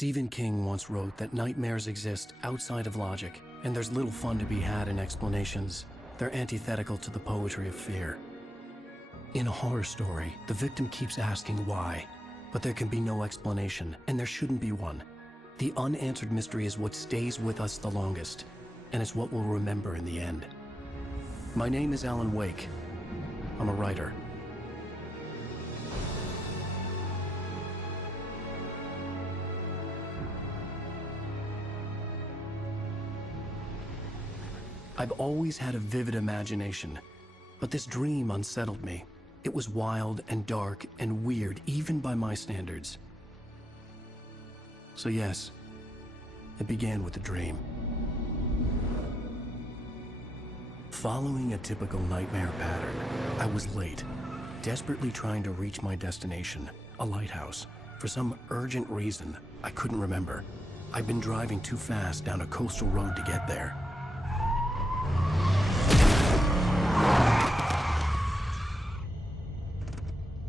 Stephen King once wrote that nightmares exist outside of logic, and there's little fun to be had in explanations. They're antithetical to the poetry of fear. In a horror story, the victim keeps asking why, but there can be no explanation, and there shouldn't be one. The unanswered mystery is what stays with us the longest, and it's what we'll remember in the end. My name is Alan Wake. I'm a writer. I've always had a vivid imagination, but this dream unsettled me. It was wild and dark and weird, even by my standards. So yes, it began with a dream. Following a typical nightmare pattern, I was late, desperately trying to reach my destination, a lighthouse. For some urgent reason, I couldn't remember. I'd been driving too fast down a coastal road to get there.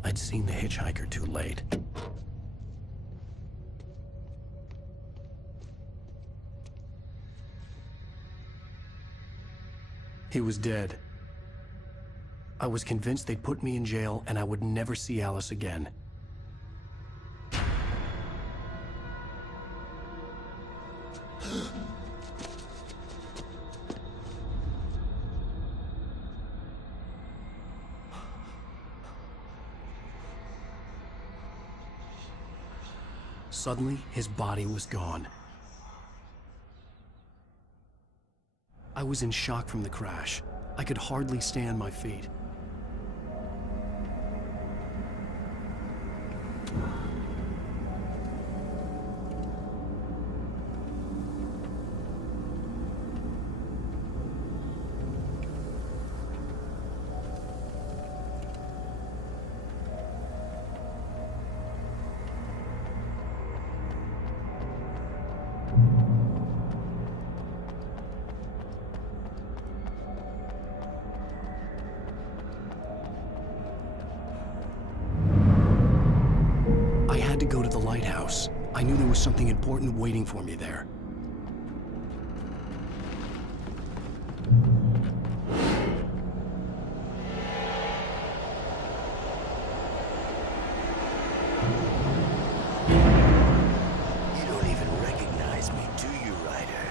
I'd seen the hitchhiker too late. He was dead. I was convinced they'd put me in jail and I would never see Alice again. Suddenly, his body was gone. I was in shock from the crash. I could hardly stay on my feet. To go to the lighthouse. I knew there was something important waiting for me there. You don't even recognize me, do you, Ryder?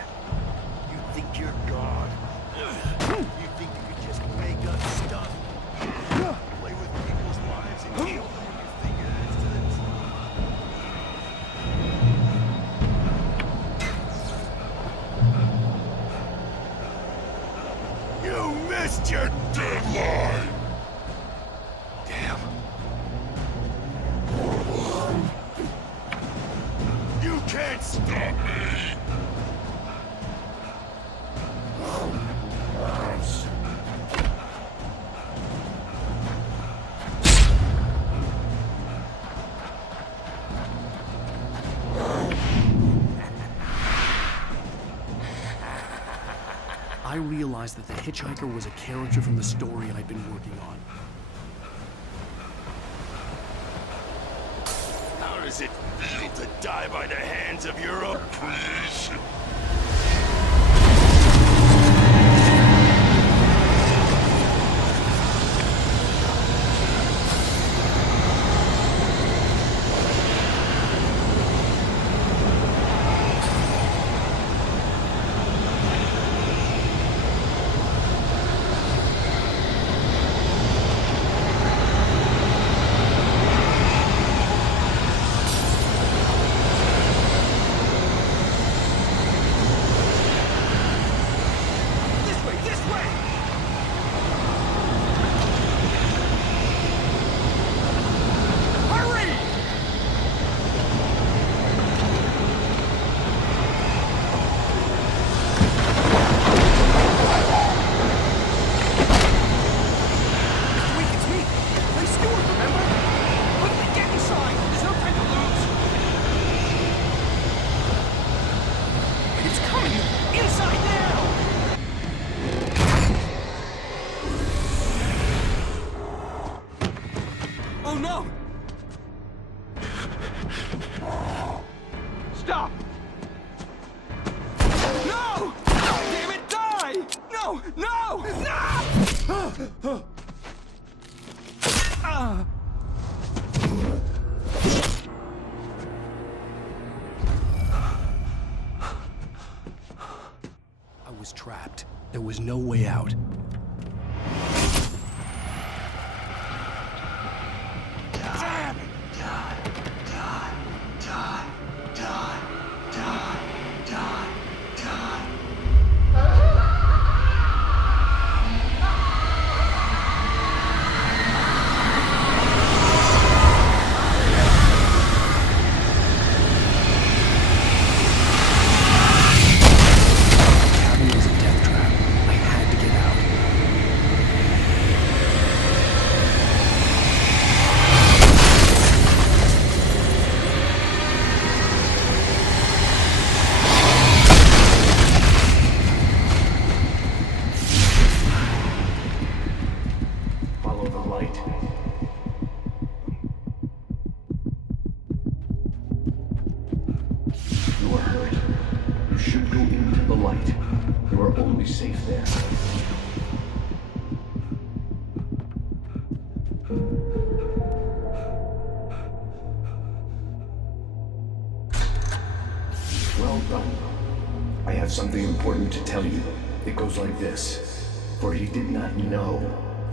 You think you're God? You think you could just make up stuff? Play with people's lives and kill them when you think it is to this? You missed your deadline! Damn. You can't stop me! I realized that the hitchhiker was a character from the story I'd been working on. How does it feel to die by the hands of your own creation? Oh no! Stop! There was no way out. Something important to tell you. It goes like this. For he did not know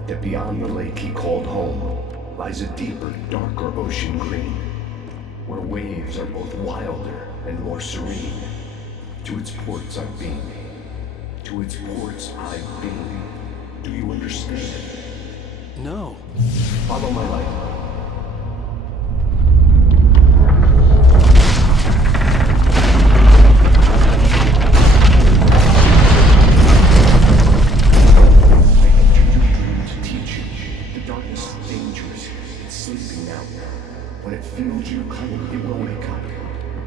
that beyond the lake he called home lies a deeper, darker ocean green, where waves are both wilder and more serene. To its ports I've been. To its ports I've been. Do you understand? No. Follow my light.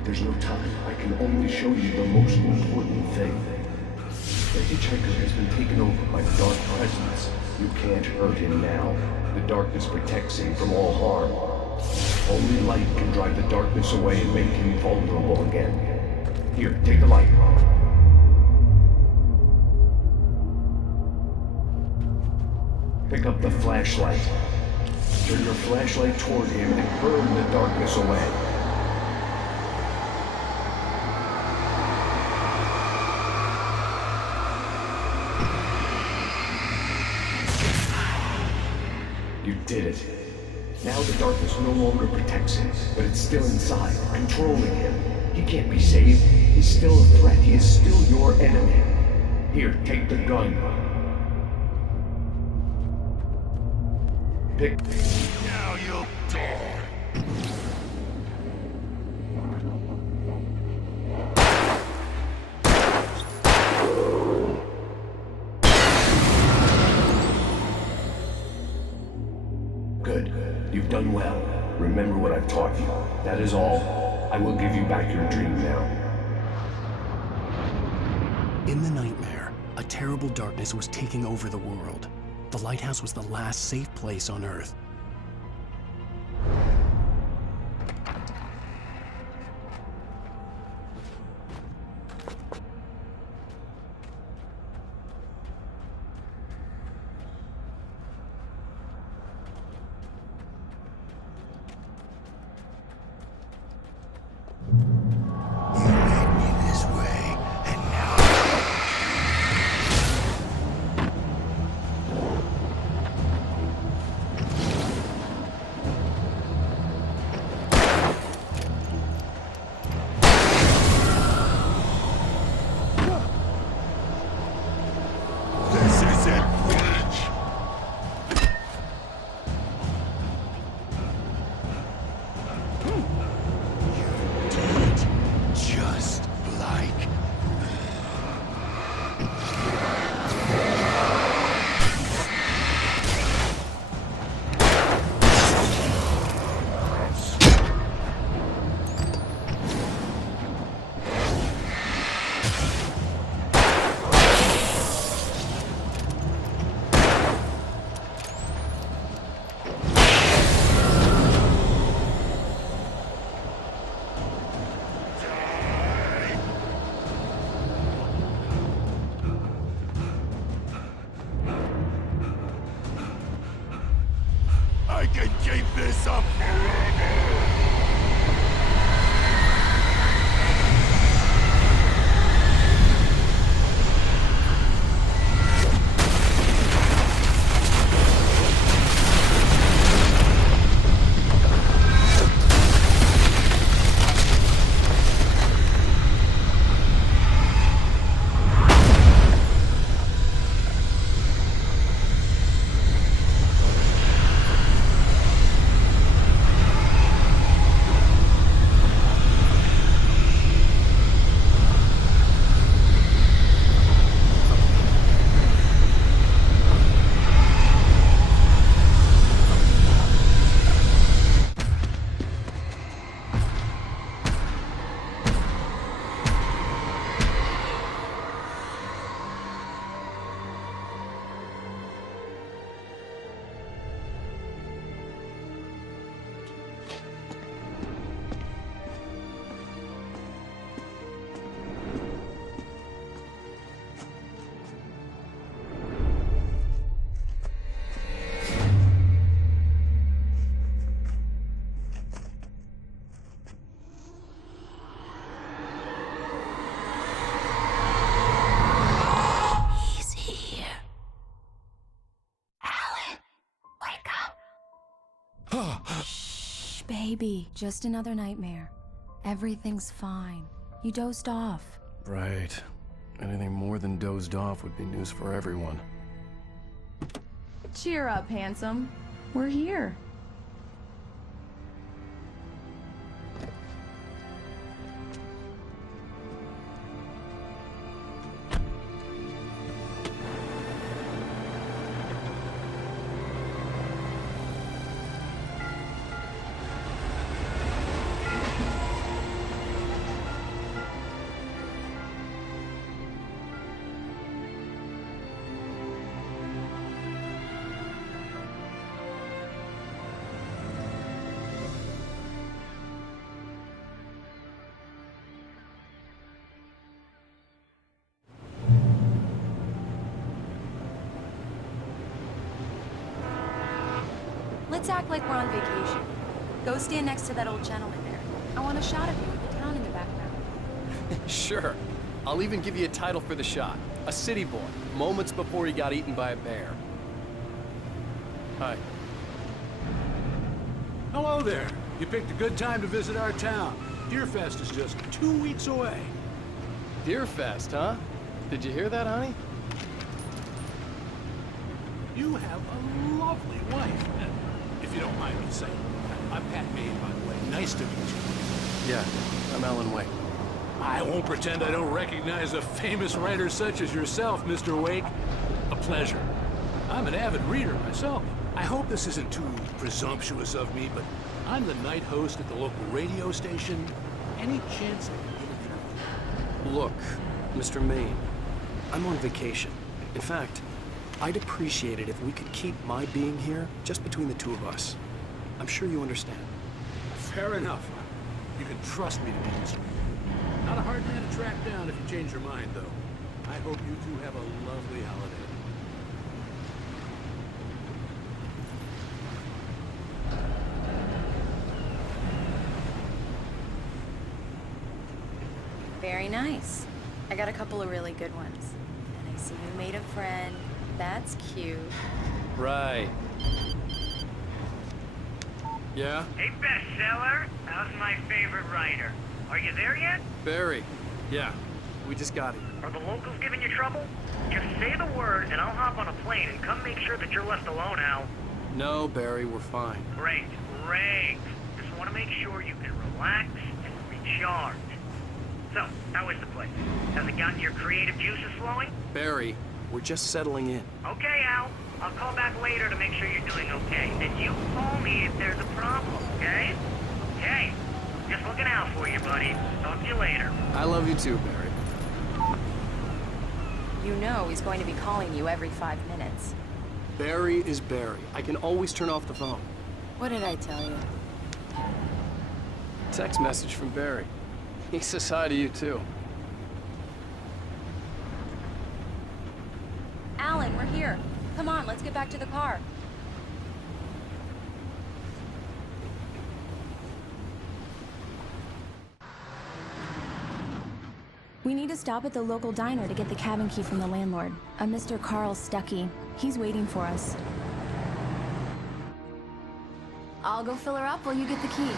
There's no time. I can only show you the most important thing. The hitchhiker has been taken over by the dark presence. You can't hurt him now. The darkness protects him from all harm. Only light can drive the darkness away and make him vulnerable again. Here, take the light. Pick up the flashlight. Turn your flashlight toward him and burn the darkness away. You did it. Now the darkness no longer protects him, but it's still inside, controlling him. He can't be saved. He's still a threat. He is still your enemy. Here, take the gun. Pick. Now you'll die. Good. You've done well. Remember what I've taught you. That is all. I will give you back your dream now. In the nightmare, a terrible darkness was taking over the world. The lighthouse was the last safe place on Earth. I can keep this up forever! Shh, baby. Just another nightmare. Everything's fine. You dozed off. Right. Anything more than dozed off would be news for everyone. Cheer up, handsome. We're here. Let's act like we're on vacation. Go stand next to that old gentleman there. I want a shot of you with the town in the background. Sure. I'll even give you a title for the shot. A city boy, moments before he got eaten by a bear. Hi. Hello there. You picked a good time to visit our town. Deerfest is just 2 weeks away. Deerfest, huh? Did you hear that, honey? You have a lovely wife. If you don't mind me saying. I'm Pat Maine, by the way. Nice to meet you. Yeah, I'm Alan Wake. I won't pretend I don't recognize a famous writer such as yourself, Mr. Wake. A pleasure. I'm an avid reader myself. I hope this isn't too presumptuous of me, but I'm the night host at the local radio station. Any chance I can get an interview? Look, Mr. Maine, I'm on vacation. In fact, I'd appreciate it if we could keep my being here just between the two of us. I'm sure you understand. Fair enough. You can trust me to be discreet. Not a hard man to track down if you change your mind, though. I hope you two have a lovely holiday. Very nice. I got a couple of really good ones. And I see you made a friend. That's cute. Right. Yeah? Hey, bestseller. How's my favorite writer? Are you there yet? Barry. Yeah, we just got here. Are the locals giving you trouble? Just say the word and I'll hop on a plane and come make sure that you're left alone, Al. No, Barry, we're fine. Great, great. Just want to make sure you can relax and recharge. So, how is the place? Has it gotten your creative juices flowing? Barry, we're just settling in. Okay, Al. I'll call back later to make sure you're doing okay. And you call me if there's a problem, okay? Okay. Just looking out for you, buddy. Talk to you later. I love you too, Barry. You know he's going to be calling you every 5 minutes. Barry is Barry. I can always turn off the phone. What did I tell you? Text message from Barry. He says hi to you too. Alan, we're here. Come on, let's get back to the car. We need to stop at the local diner to get the cabin key from the landlord, a Mr. Carl Stuckey. He's waiting for us. I'll go fill her up while you get the key.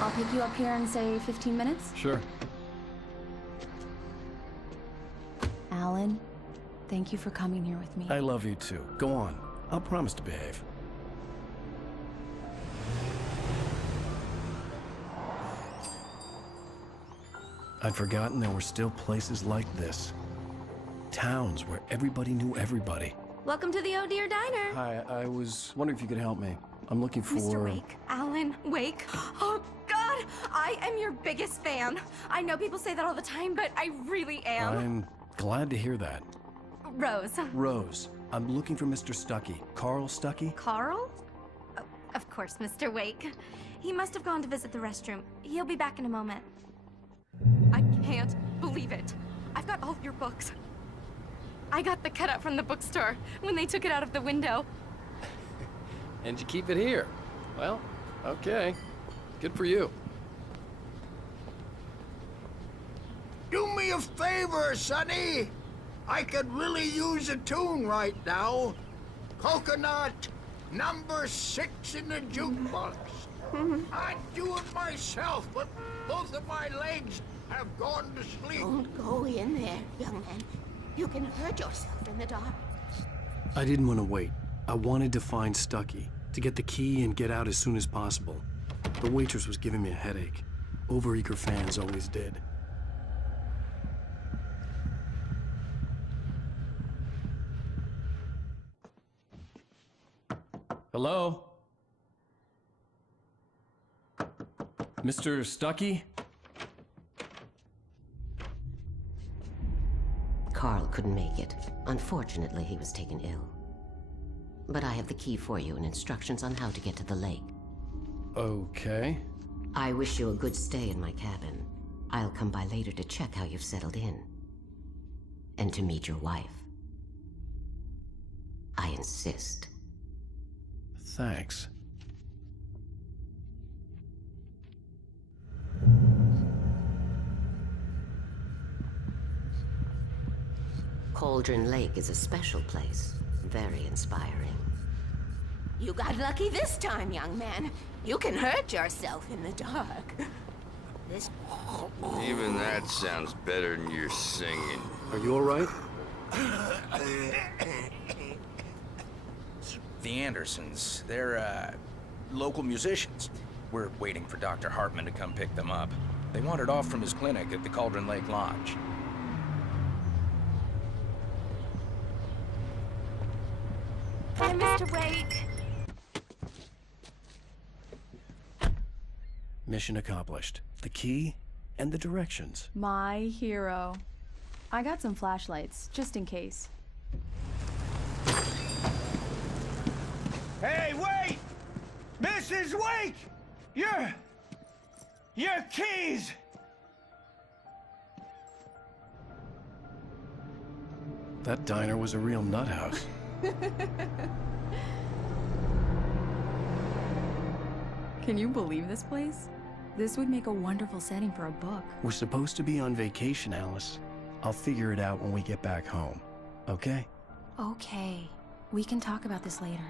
I'll pick you up here in, say, 15 minutes? Sure. Alan, thank you for coming here with me. I love you too. Go on. I'll promise to behave. I'd forgotten there were still places like this. Towns where everybody knew everybody. Welcome to the Oh Dear Diner. Hi, I was wondering if you could help me. I'm looking for... Mr. Wake. Alan Wake. Oh, God! I am your biggest fan. I know people say that all the time, but I really am. I'm glad to hear that. Rose. Rose, I'm looking for Mr. Stuckey. Carl Stuckey? Carl? Oh, of course, Mr. Wake. He must have gone to visit the restroom. He'll be back in a moment. I can't believe it. I've got all of your books. I got the cutout from the bookstore when they took it out of the window. And you keep it here. Well, okay. Good for you. Do me a favor, Sonny. I could really use a tune right now. Coconut, Number 6 in the jukebox. I'd do it myself, but both of my legs have gone to sleep. Don't go in there, young man. You can hurt yourself in the dark. I didn't want to wait. I wanted to find Stucky, to get the key and get out as soon as possible. The waitress was giving me a headache. Overeager fans always did. Hello? Mr. Stucky? Carl couldn't make it. Unfortunately, he was taken ill. But I have the key for you and instructions on how to get to the lake. Okay. I wish you a good stay in my cabin. I'll come by later to check how you've settled in. And to meet your wife. I insist. Thanks. Cauldron Lake is a special place. Very inspiring. You got lucky this time, young man. You can hurt yourself in the dark. This... Even that sounds better than your singing. Are you all right? The Andersons, they're, local musicians. We're waiting for Dr. Hartman to come pick them up. They wandered off from his clinic at the Cauldron Lake Lodge. Hi, Mr. Wake. Mission accomplished. The key and the directions. My hero. I got some flashlights, just in case. Hey, wait! Mrs. Wake! Your keys! That diner was a real nut house. Can you believe this place? This would make a wonderful setting for a book. We're supposed to be on vacation, Alice. I'll figure it out when we get back home. Okay? Okay. We can talk about this later.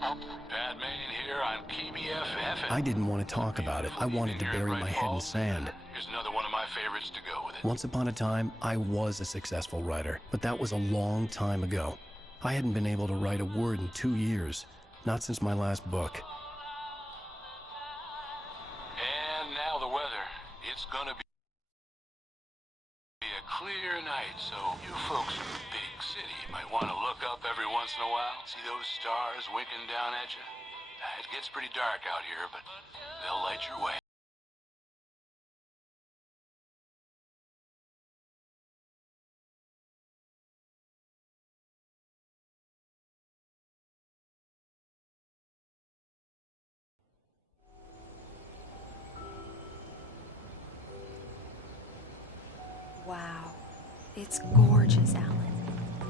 Pat Main here on KBFF. I didn't want to talk about it. I wanted to bury my head in sand. Here's another one of my favorites to go with it. Once upon a time, I was a successful writer, but that was a long time ago. I hadn't been able to write a word in 2 years, not since my last book. And now the weather. It's gonna be a clear night, so you folks in the big city might want to look up every once in a while. See those stars winking down at you? It gets pretty dark out here, but they'll light your way. Wow. It's gorgeous, Alan.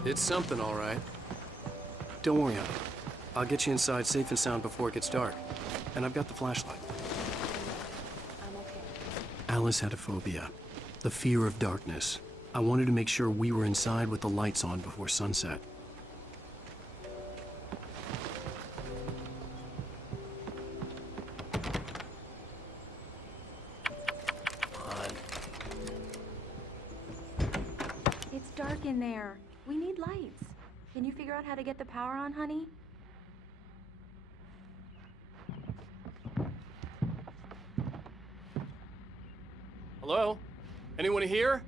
It's something, all right. Don't worry, Alan. I'll get you inside safe and sound before it gets dark. And I've got the flashlight. I'm okay. Alice had a phobia, the fear of darkness. I wanted to make sure we were inside with the lights on before sunset. It's dark in there. We need lights. Can you figure out how to get the power on, honey? Hello? Anyone here?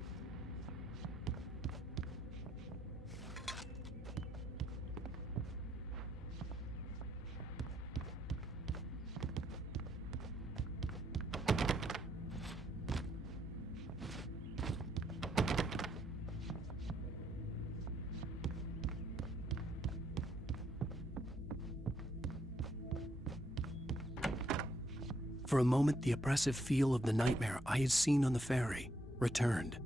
For a moment, the oppressive feel of the nightmare I had seen on the ferry returned.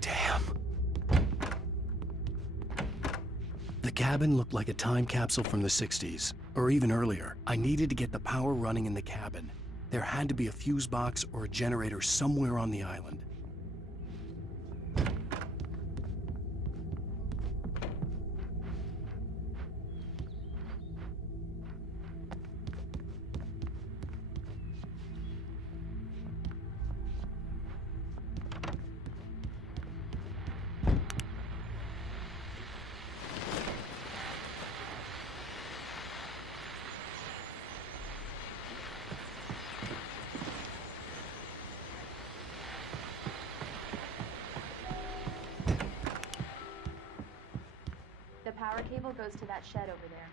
Damn. The cabin looked like a time capsule from the 60s, or even earlier. I needed to get the power running in the cabin. There had to be a fuse box or a generator somewhere on the island. power cable goes to that shed over there.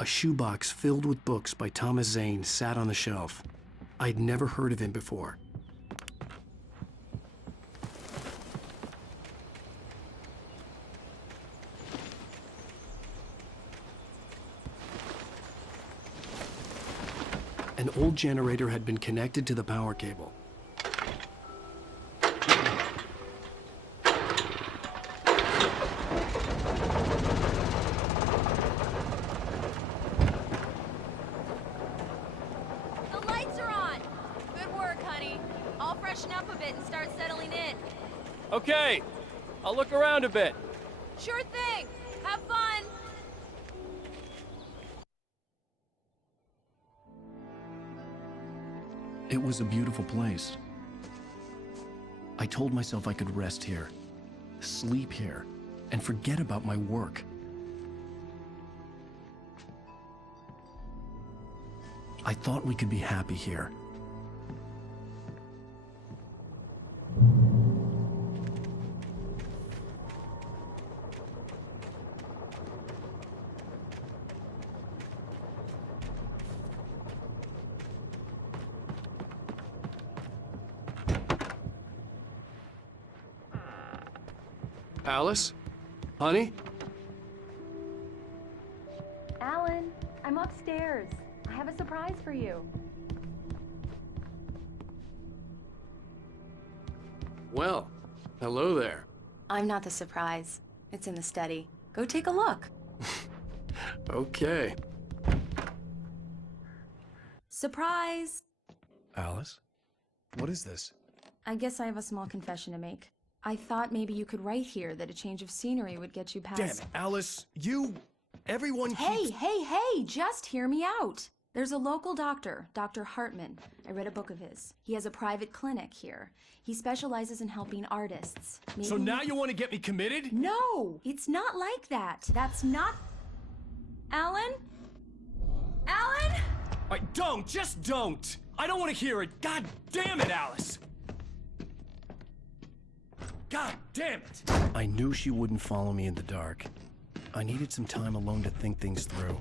A shoebox filled with books by Thomas Zane sat on the shelf. I'd never heard of him before. An old generator had been connected to the power cable. The lights are on! Good work, honey. I'll freshen up a bit and start settling in. Okay, I'll look around a bit. Sure thing! Have fun! It was a beautiful place. I told myself I could rest here, sleep here, and forget about my work. I thought we could be happy here. Alice? Honey? Alan, I'm upstairs. I have a surprise for you. Well, hello there. I'm not the surprise. It's in the study. Go take a look. Okay. Surprise! Alice? What is this? I guess I have a small confession to make. I thought maybe you could write here that a change of scenery would get you past... Damn it, Alice, everyone keeps... Hey, just hear me out. There's a local doctor, Dr. Hartman. I read a book of his. He has a private clinic here. He specializes in helping artists. So now you want to get me committed? No, it's not like that. That's not... Alan? Alan? Just don't! I don't want to hear it. God damn it, Alice! God damn it! I knew she wouldn't follow me in the dark. I needed some time alone to think things through.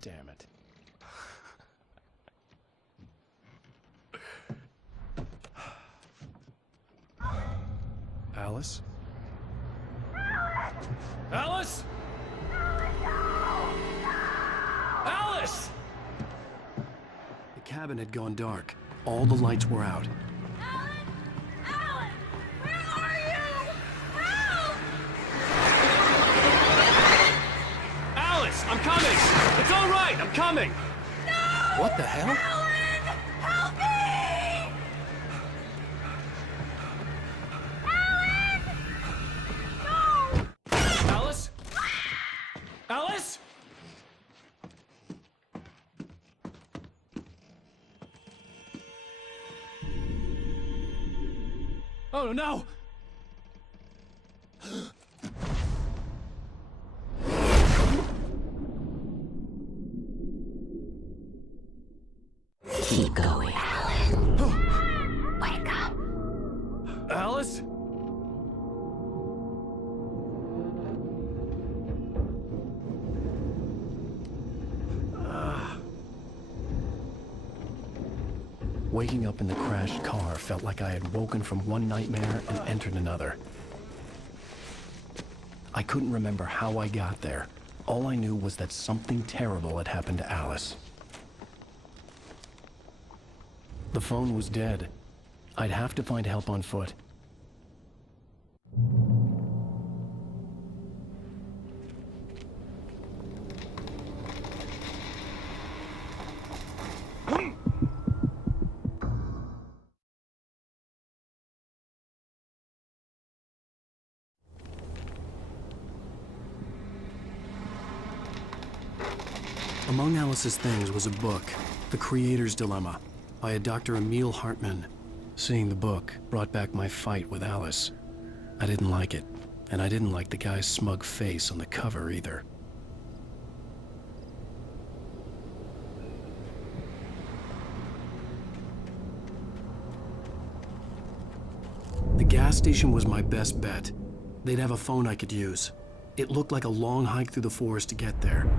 Damn it. Alice? Alice? Alice! The cabin had gone dark. All the lights were out. Alan! Where are you? Help! Alice, I'm coming! It's all right, I'm coming! No! What the hell? Alan! Help me! Alan! No! Alice? Alice? Oh no! Keep going, Alan. Wake up. Alice? Waking up in the crashed car felt like I had woken from one nightmare and entered another. I couldn't remember how I got there. All I knew was that something terrible had happened to Alice. The phone was dead. I'd have to find help on foot. Among Alice's things was a book, The Creator's Dilemma, by a Dr. Emil Hartman. Seeing the book brought back my fight with Alice. I didn't like it. And I didn't like the guy's smug face on the cover either. The gas station was my best bet. They'd have a phone I could use. It looked like a long hike through the forest to get there.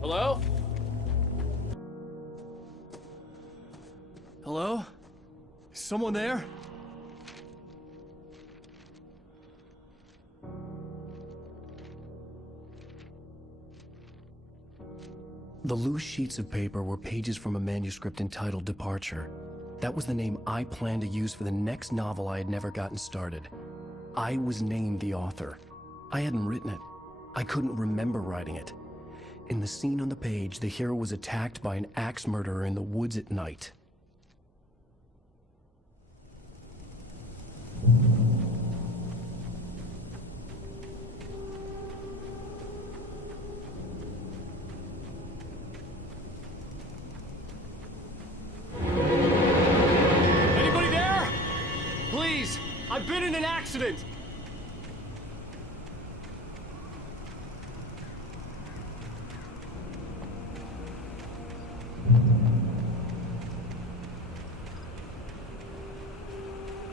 Hello? Hello? Is someone there? The loose sheets of paper were pages from a manuscript entitled Departure. That was the name I planned to use for the next novel I had never gotten started. I was named the author. I hadn't written it. I couldn't remember writing it. In the scene on the page, the hero was attacked by an axe murderer in the woods at night. Anybody there? Please, I've been in an accident.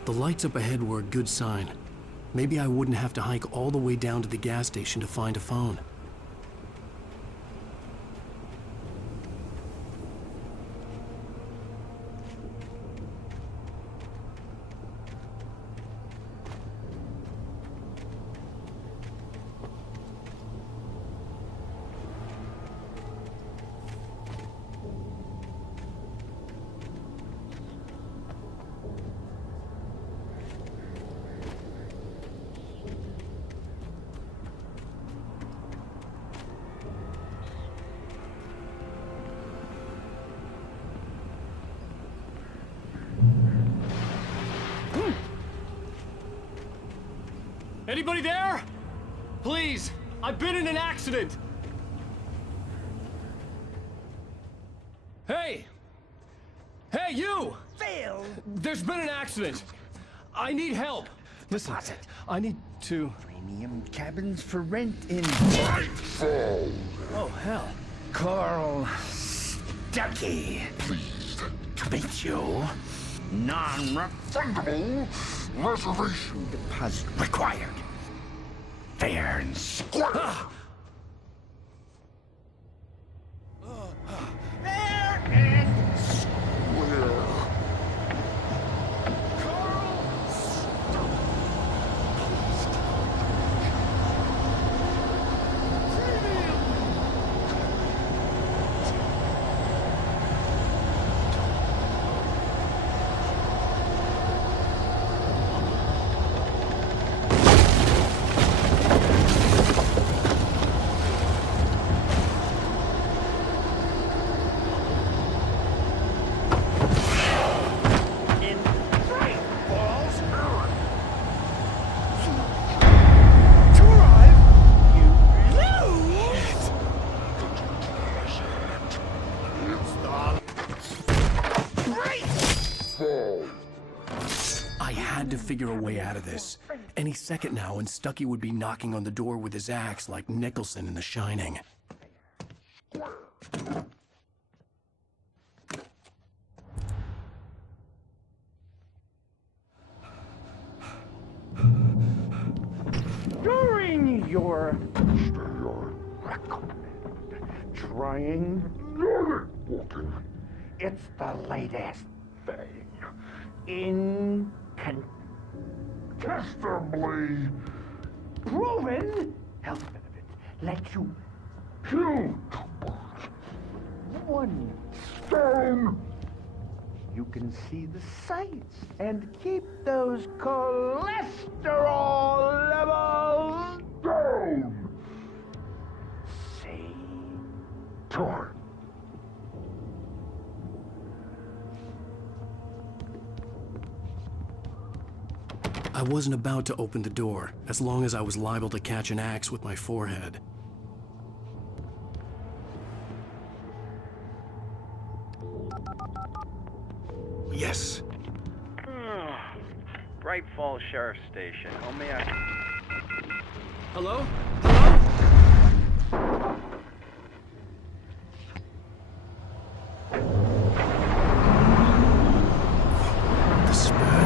The lights up ahead were a good sign. Maybe I wouldn't have to hike all the way down to the gas station to find a phone. Anybody there? Please, I've been in an accident. Hey! Hey, you! Phil! There's been an accident. I need help. Listen, I need to... Premium cabins for rent in... Oh, hell. Carl Stuckey. Pleased to meet you. Non-refundable reservation deposit required. Fair and square. Fair and square. I had to figure a way out of this. Any second now, and Stuckey would be knocking on the door with his axe like Nicholson in The Shining. During your recommend trying Nordic walking, it's the latest thing. Incontestably proven health benefits let you kill two birds with one stone. you can see the sights and keep those cholesterol levels down. Say, Tor. I wasn't about to open the door, as long as I was liable to catch an axe with my forehead. Yes. Bright Falls Sheriff Station. How may I... Hello? This is bad.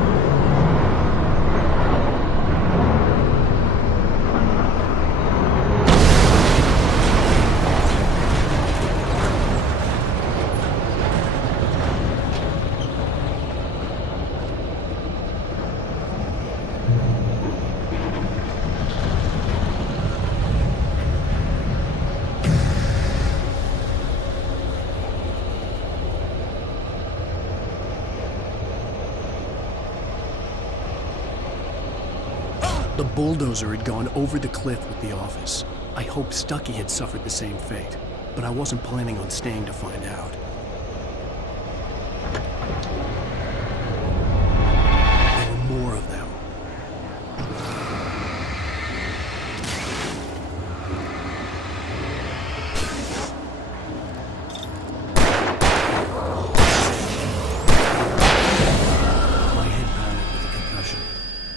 The bulldozer had gone over the cliff with the office. I hoped Stucky had suffered the same fate, but I wasn't planning on staying to find out. There were more of them. My head pounded with a concussion.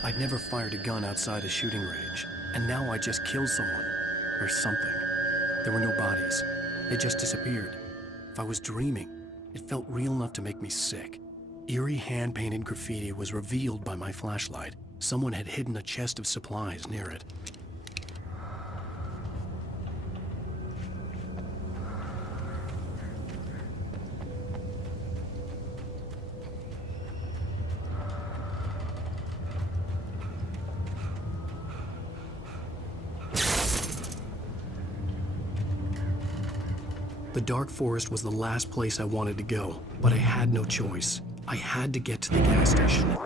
I'd never fired a gun outside a shooting range, and now I just killed someone. Or something. There were no bodies. They just disappeared. If I was dreaming, it felt real enough to make me sick. Eerie hand-painted graffiti was revealed by my flashlight. Someone had hidden a chest of supplies near it. The dark forest was the last place I wanted to go, but I had no choice. I had to get to the gas station.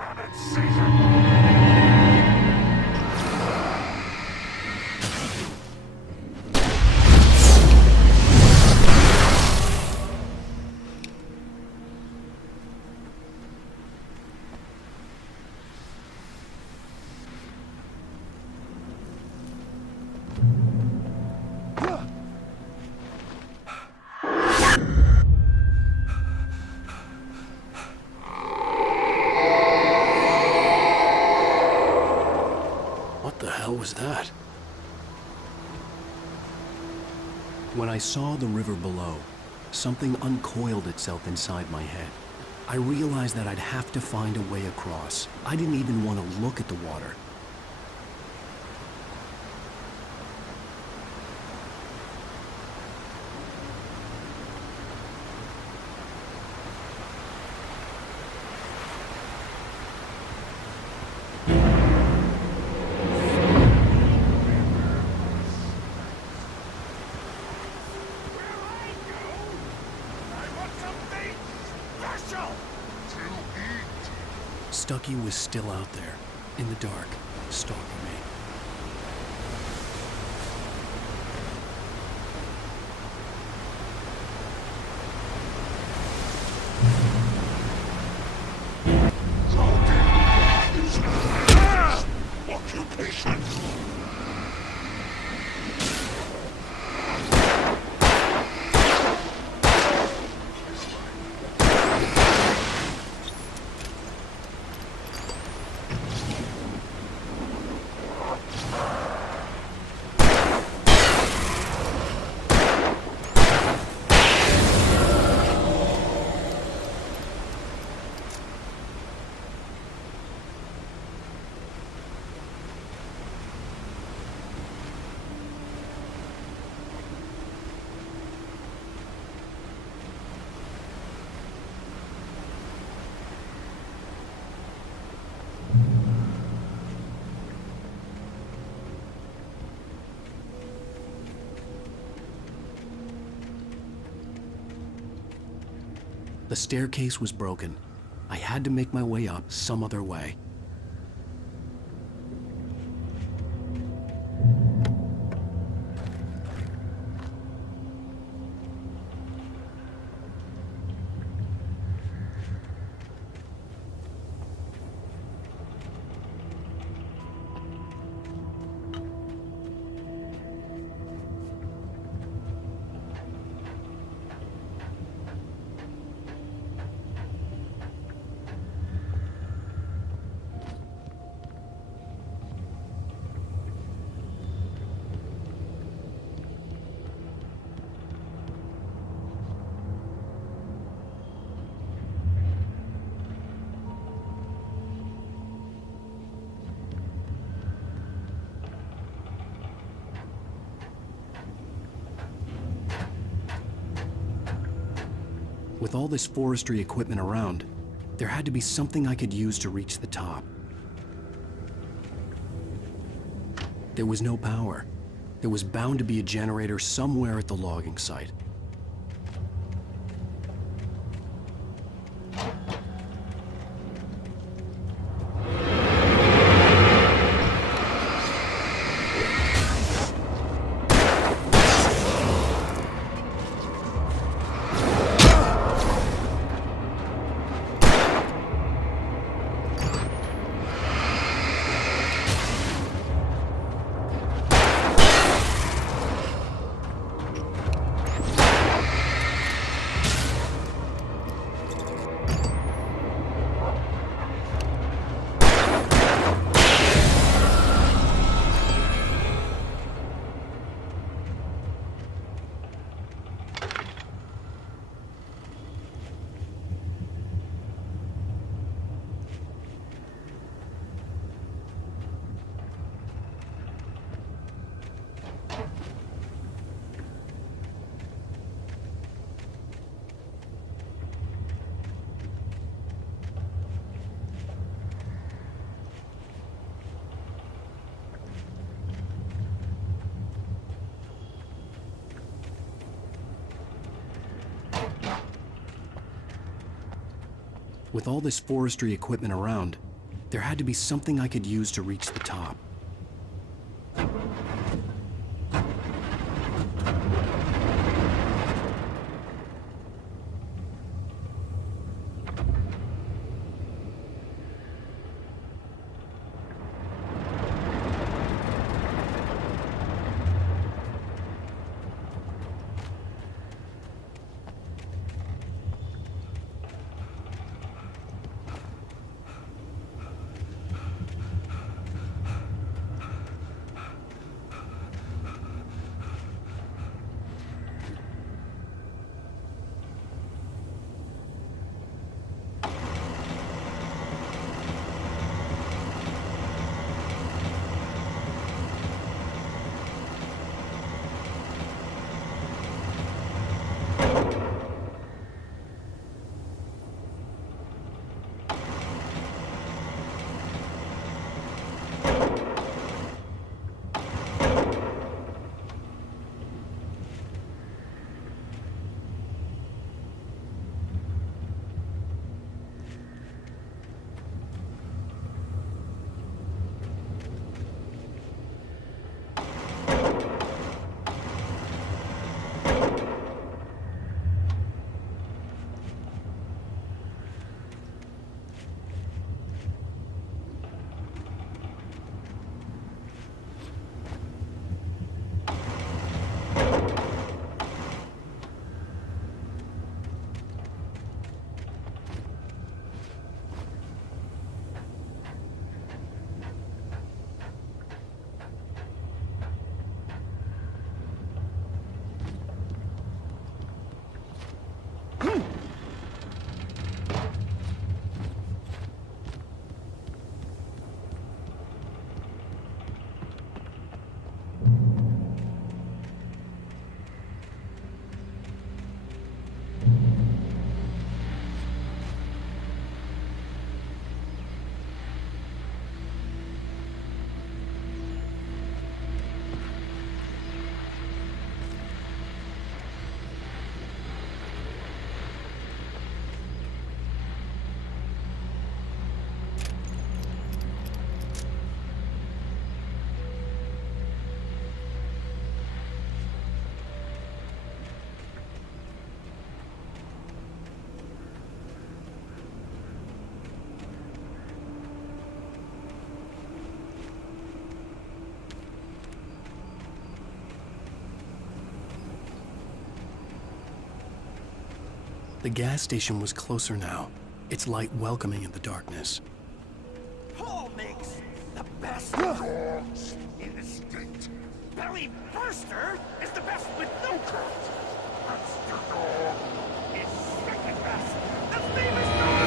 What the hell was that? When I saw the river below, something uncoiled itself inside my head. I realized that I'd have to find a way across. I didn't even want to look at the water. Stucky was still out there, in the dark, stalking me. Occupation. The staircase was broken, I had to make my way up some other way. With all this forestry equipment around, there had to be something I could use to reach the top. There was no power. There was bound to be a generator somewhere at the logging site. With all this forestry equipment around, there had to be something I could use to reach the top. The gas station was closer now, its light welcoming in the darkness. Paul makes the best dogs in the state. Belly Burster is the best with no coat. Monster Dog is second best. The famous dog.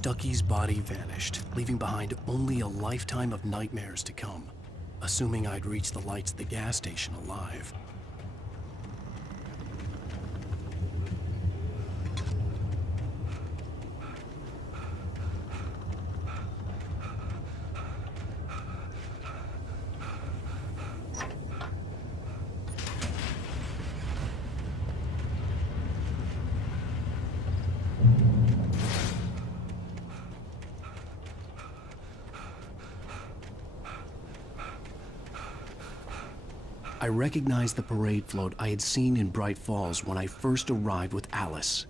Stucky's body vanished, leaving behind only a lifetime of nightmares to come, assuming I'd reach the lights at the gas station alive. I recognized the parade float I had seen in Bright Falls when I first arrived with Alice.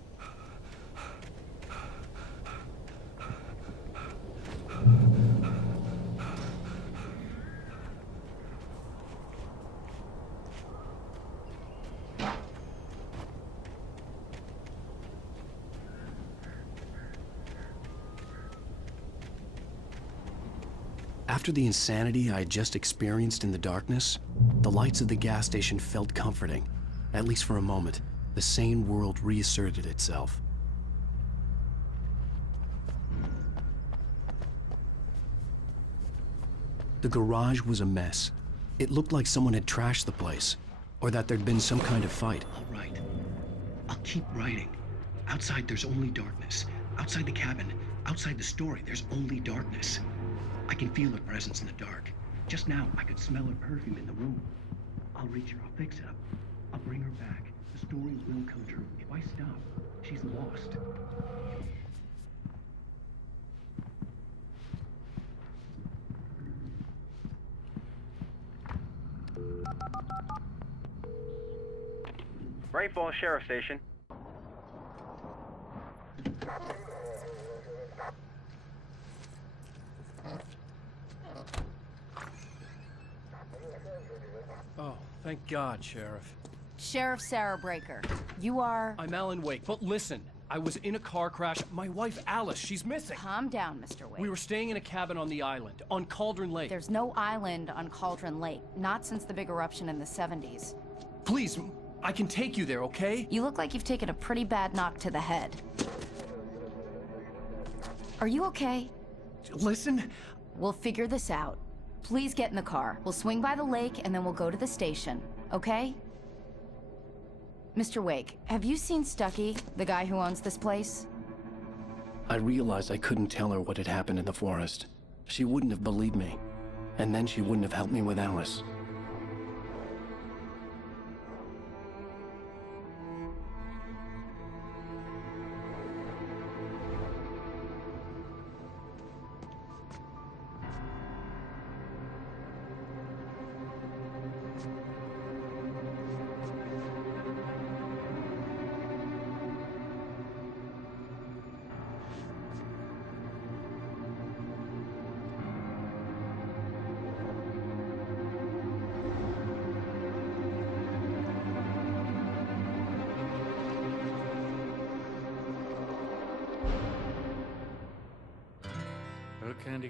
After the insanity I had just experienced in the darkness, the lights of the gas station felt comforting. At least for a moment, the sane world reasserted itself. The garage was a mess. It looked like someone had trashed the place, or that there'd been some kind of fight. All right. I'll keep writing. Outside, there's only darkness. Outside the cabin, outside the story, there's only darkness. I can feel her presence in the dark. Just now, I could smell her perfume in the room. I'll reach her, I'll fix it up. I'll bring her back. The story will come true. If I stop, she's lost. Bright Falls Sheriff Station. Oh, thank God, Sheriff. Sheriff Sarah Breaker. You are... I'm Alan Wake, but listen. I was in a car crash. My wife, Alice, she's missing. Calm down, Mr. Wake. We were staying in a cabin on the island, on Cauldron Lake. There's no island on Cauldron Lake. Not since the big eruption in the 70s. Please, I can take you there, okay? You look like you've taken a pretty bad knock to the head. Are you okay? Listen. We'll figure this out. Please get in the car. We'll swing by the lake and then we'll go to the station, okay? Mr. Wake, have you seen Stucky, the guy who owns this place? I realized I couldn't tell her what had happened in the forest. She wouldn't have believed me. And then she wouldn't have helped me with Alice. Candy